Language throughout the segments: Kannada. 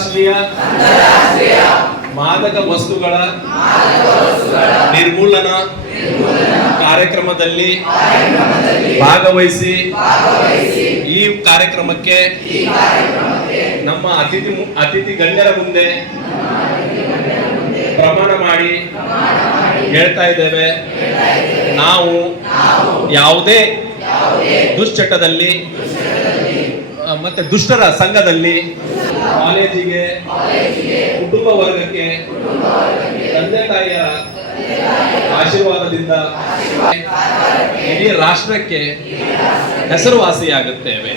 ಅಂತಾರಾಷ್ಟ್ರೀಯ ಮಾದಕ ವಸ್ತುಗಳ ನಿರ್ಮೂಲನಾ ಕಾರ್ಯಕ್ರಮದಲ್ಲಿ ಭಾಗವಹಿಸಿ ಈ ಕಾರ್ಯಕ್ರಮಕ್ಕೆ ನಮ್ಮ ಅತಿಥಿ ಗಣ್ಯರ ಮುಂದೆ ಪ್ರಮಾಣ ಮಾಡಿ ಹೇಳ್ತಾ ಇದ್ದೇವೆ. ನಾವು ಯಾವುದೇ ದುಶ್ಚಟದಲ್ಲಿ ಮತ್ತೆ ದುಷ್ಟರ ಸಂಘದಲ್ಲಿ ಕಾಲೇಜಿಗೆ, ಕುಟುಂಬ ವರ್ಗಕ್ಕೆ, ತಂದೆ ತಾಯಿಯ ಆಶೀರ್ವಾದದಿಂದ ಇಡೀ ರಾಷ್ಟ್ರಕ್ಕೆ ಹೆಸರುವಾಸಿಯಾಗುತ್ತೇವೆ.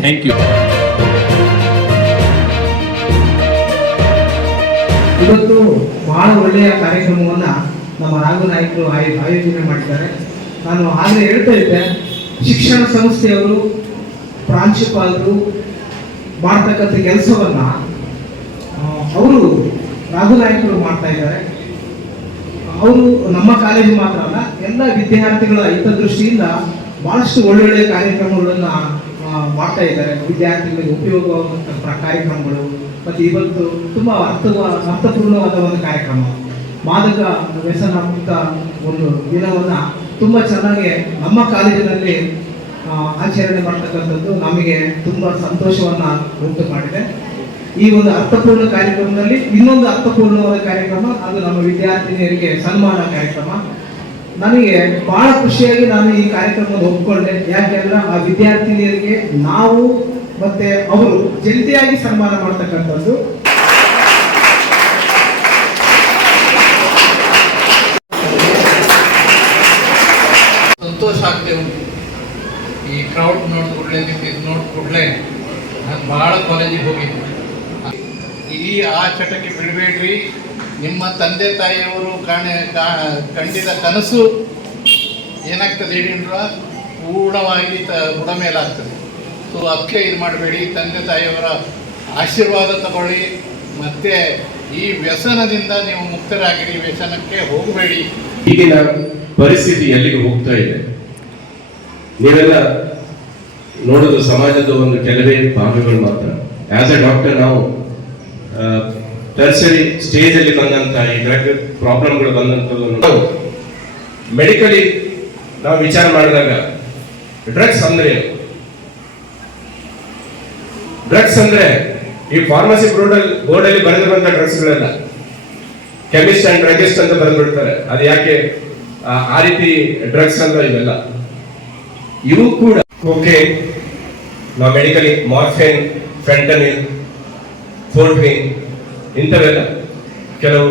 Thank you. ಇವತ್ತು ಬಹಳ ಒಳ್ಳೆಯ ಕಾರ್ಯಕ್ರಮವನ್ನ ನಮ್ಮ ರಾಘು ನಾಯಕರು ಆಯೋಜನೆ ಮಾಡಿದ್ದಾರೆ. ನಾನು ಆಗಲೇ ಹೇಳ್ತಾ ಇದ್ದೆ, ಶಿಕ್ಷಣ ಸಂಸ್ಥೆಯವರು, ಪ್ರಾಂಶುಪಾಲರು ಮಾಡ್ತಕ್ಕಂಥ ಕೆಲಸವನ್ನ ಅವರು ರಾಘು ನಾಯಕರು ಮಾಡ್ತಾ ಇದ್ದಾರೆ. ಅವರು ನಮ್ಮ ಕಾಲೇಜು ಮಾತ್ರ ಅಲ್ಲ, ಎಲ್ಲ ವಿದ್ಯಾರ್ಥಿಗಳ ಹಿತದೃಷ್ಟಿಯಿಂದ ಬಹಳಷ್ಟು ಒಳ್ಳೊಳ್ಳೆಯ ಕಾರ್ಯಕ್ರಮಗಳನ್ನ ಮಾಡ್ತಾ ಇದ್ದಾರೆ. ವಿದ್ಯಾರ್ಥಿಗಳಿಗೆ ಉಪಯೋಗವಾಗುವಂಥ ಕಾರ್ಯಕ್ರಮಗಳು. ಮತ್ತು ಇವತ್ತು ತುಂಬಾ ಅರ್ಥಪೂರ್ಣವಾದ ಒಂದು ಕಾರ್ಯಕ್ರಮ, ಮಾದಕ ವ್ಯಸನ ಮುಕ್ತ ಒಂದು ದಿನವನ್ನ ತುಂಬಾ ಚೆನ್ನಾಗಿ ನಮ್ಮ ಕಾಲೇಜಿನಲ್ಲಿ ಆಚರಣೆ ಮಾಡ್ತಕ್ಕಂಥದ್ದು ನಮಗೆ ತುಂಬಾ ಸಂತೋಷವನ್ನ ಉಂಟು ಮಾಡಿದೆ. ಈ ಒಂದು ಅರ್ಥಪೂರ್ಣ ಕಾರ್ಯಕ್ರಮದಲ್ಲಿ ಇನ್ನೊಂದು ಅರ್ಥಪೂರ್ಣವಾದ ಕಾರ್ಯಕ್ರಮ, ಅದು ನಮ್ಮ ವಿದ್ಯಾರ್ಥಿನಿಯರಿಗೆ ಸನ್ಮಾನ ಕಾರ್ಯಕ್ರಮ. ನನಗೆ ಬಹಳ ಖುಷಿಯಾಗಿ ನಾನು ಈ ಕಾರ್ಯಕ್ರಮವನ್ನು ಒಪ್ಪಿಕೊಂಡೆ. ಯಾಕೆಂದ್ರೆ ಆ ವಿದ್ಯಾರ್ಥಿನಿಯರಿಗೆ ನಾವು ಮತ್ತೆ ಅವರು ಜಂಟಿಯಾಗಿ ಸನ್ಮಾನ ಮಾಡ್ತಕ್ಕಂಥದ್ದು. ಸಂತೋಷ ಆಗ್ತೇ ಉಂಟು. ಈ ಕ್ರೌಡ್ ನೋಡಿದ್ಕೂಡ್ಲೆ, ಇದು ನೋಡಿದ್ಕೂಡ್ಲೆ ನಾನು ಭಾಳ ಕಾಲೇಜಿಗೆ ಹೋಗಿದ್ದೆ. ಈ ಆ ಚಟಕ್ಕೆ ಬಿಡಬೇಡ್ರಿ. ನಿಮ್ಮ ತಂದೆ ತಾಯಿಯವರು ಕಂಡಿದ ಕನಸು ಏನಾಗ್ತದೆ ಹೇಳಿದ್ರ ಪೂರ್ಣವಾಗಿ ಬುಡಮೇಲಾಗ್ತದೆ. ಸೊ ಅದಕ್ಕೆ ಇದು ಮಾಡಬೇಡಿ. ತಂದೆ ತಾಯಿಯವರ ಆಶೀರ್ವಾದ ತಗೊಳ್ಳಿ. ಮತ್ತೆ ಈ ವ್ಯಸನದಿಂದ ನೀವು ಮುಕ್ತರಾಗಿರಿ, ವ್ಯಸನಕ್ಕೆ ಹೋಗಬೇಡಿ. ಈಗಿನ ಪರಿಸ್ಥಿತಿ ಎಲ್ಲಿಗೆ ಹೋಗ್ತಾ ಇದೆ ನೀವೆಲ್ಲ ನೋಡೋದು ಸಮಾಜದ ಒಂದು ಕೆಲವೇ ಭಾಗಗಳು ಮಾತ್ರ. ಆಸ್ ಎ ಡಾಕ್ಟರ್ ನಾವು ಟರ್ಸರಿ ಸ್ಟೇಜ್ ಅಲ್ಲಿ ಬಂದಂತ ಈ ಡ್ರಗ್ ಪ್ರಾಬ್ಲಮ್ಗಳು ಬಂದಂತ ಮೆಡಿಕಲಿ ನಾವು ವಿಚಾರ ಮಾಡಿದಾಗ ಡ್ರಗ್ಸ್ ಅಂದ್ರೆ ಡ್ರಗ್ಸ್ ಅಂದ್ರೆ ಈ ಫಾರ್ಮಸಿ ಬೋರ್ಡ್ ಅಲ್ಲಿ ಬರೆದಿರುವಂತ ಡ್ರಗ್ಸ್ ಗಳೆಲ್ಲ ಕೆಮಿಸ್ಟ್ ಅಂಡ್ ಡ್ರಗಿಸ್ಟ್ ಅಂತ ಬರೆದ್ಬಿಡ್ತಾರೆ. ಅದು ಯಾಕೆ ಆ ರೀತಿ ಡ್ರಗ್ಸ್ ಅಂತ ಇವೆಲ್ಲ ಇವು ಕೂಡ ಓಕೆ. ನಾವು ಮೆಡಿಕಲಿ ಮಾರ್ಫಿನ್, ಫೆಂಟನಿಲ್, ಫೋರ್ಟ್ರಿನ್ ಇಂಥವೆಲ್ಲ ಕೆಲವು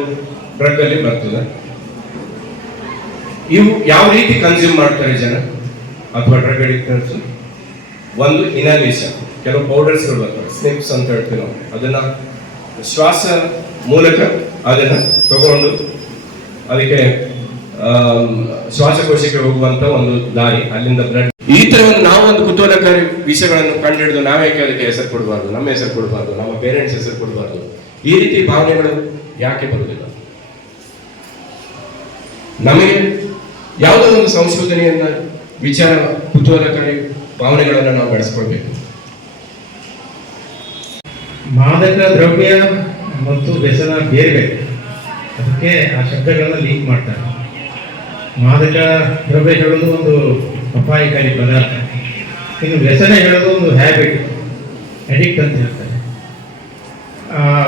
ಡ್ರಗ್ ಅಲ್ಲಿ ಬರ್ತದೆ. ಇವು ಯಾವ ರೀತಿ ಕನ್ಸ್ಯೂಮ್ ಮಾಡ್ತಾರೆ ಜನ ಅಥವಾ ಡ್ರಗ್ ಅಡಿಕ್ಟರ್ಸ್? ಒಂದು ಇನಾಲೇಷನ್, ಕೆಲವು ಪೌಡರ್ಸ್ಗಳು ಬರ್ತವೆ, ಸ್ನಿಪ್ಸ್ ಅಂತ ಹೇಳ್ತೀವಿ ನಾವು. ಅದನ್ನ ಶ್ವಾಸ ಮೂಲಕ ಅದನ್ನ ತಗೊಂಡು ಅದಕ್ಕೆ ಶ್ವಾಸಕೋಶಕ್ಕೆ ಹೋಗುವಂತ ಒಂದು ದಾರಿ, ಅಲ್ಲಿಂದ ಬ್ಲಡ್. ಈ ತರ ನಾವೊಂದು ಕುತೂಹಲಕಾರಿ ವಿಷಯಗಳನ್ನು ಕಂಡುಹಿಡಿದು ನಾವೇಕೆ ಅದಕ್ಕೆ ಹೆಸರು ಕೊಡಬಾರ್ದು, ನಮ್ಮ ಹೆಸರು ಕೊಡಬಾರ್ದು, ನಮ್ಮ ಪೇರೆಂಟ್ಸ್ ಹೆಸರು ಕೊಡಬಾರ್ದು? ಈ ರೀತಿ ಭಾವನೆಗಳು ಯಾಕೆ ಬರುವುದಿಲ್ಲ? ನಮಗೆ ಯಾವುದೋ ಒಂದು ಸಂಶೋಧನೆಯನ್ನ ವಿಚಾರ ಕುತೂಹಲಕಾರಿ ಭಾವನೆಗಳನ್ನು ನಾವು ಬೆಳೆಸ್ಕೊಳ್ಬೇಕು. ಮಾದಕ ದ್ರವ್ಯ ಮತ್ತು ವ್ಯಸನ ಬೇರೆ ಬೇರೆ, ಅದಕ್ಕೆ ಆ ಶಬ್ದಗಳನ್ನು ಲಿಂಕ್ ಮಾಡ್ತಾರೆ. ಮಾದಕ ದ್ರವ್ಯ ಹೇಳೋದು ಒಂದು ಅಪಾಯಕಾರಿ ಪದಾರ್ಥ, ಇನ್ನು ವ್ಯಸನ ಹೇಳೋದು ಒಂದು ಹ್ಯಾಬಿಟ್, ಅಡಿಕ್ಟ್ ಅಂತ ಹೇಳ್ತಾರೆ.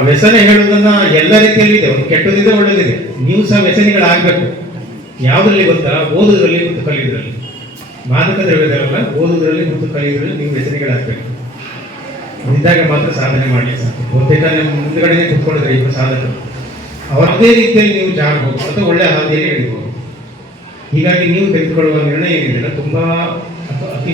ವ್ಯಸನ ಹೇಳೋದನ್ನ ಎಲ್ಲ ರೀತಿಯಲ್ಲಿ ಇದೆ, ಒಂದು ಕೆಟ್ಟದಿದೆ, ಒಳ್ಳೆದಿದೆ. ನೀವು ಸಹ ವ್ಯಸನಿಗಳಾಗಬೇಕು. ಯಾವುದರಲ್ಲಿ ಗೊತ್ತಾ? ಓದುದ್ರಲ್ಲಿ ಮತ್ತು ಕಲಿಯೋದ್ರಲ್ಲಿ. ಮಾದಕ ದ್ರವ್ಯದಲ್ಲ, ಓದುದ್ರಲ್ಲಿ ಮತ್ತು ಕಲಿಯೋದ್ರಲ್ಲಿ ನೀವು ವ್ಯಸನಿಗಳಾಗಬೇಕು. ಇದ್ದಾಗ ಮಾತ್ರ ಸಾಧನೆ ಮಾಡಲಿ ಸಾಕು. ಬಹುತೇಕ ನಮ್ಮ ಮುಂದುಗಡೆನೆ ಕುತ್ಕೊಂಡಿದ್ದಾರೆ ಇಬ್ಬರು ಸಾಧಕರು. ಅವರದೇ ರೀತಿಯಲ್ಲಿ ನೀವು ಜಾಗಬಹುದು ಅಥವಾ ಒಳ್ಳೆ ಹಾದಿಯಲ್ಲಿ ಹಿಡಿಬಹುದು. ಹೀಗಾಗಿ ನೀವು ತೆಗೆದುಕೊಳ್ಳುವ ನಿರ್ಣಯ ಏನಿದೆ ತುಂಬಾ ಅತಿ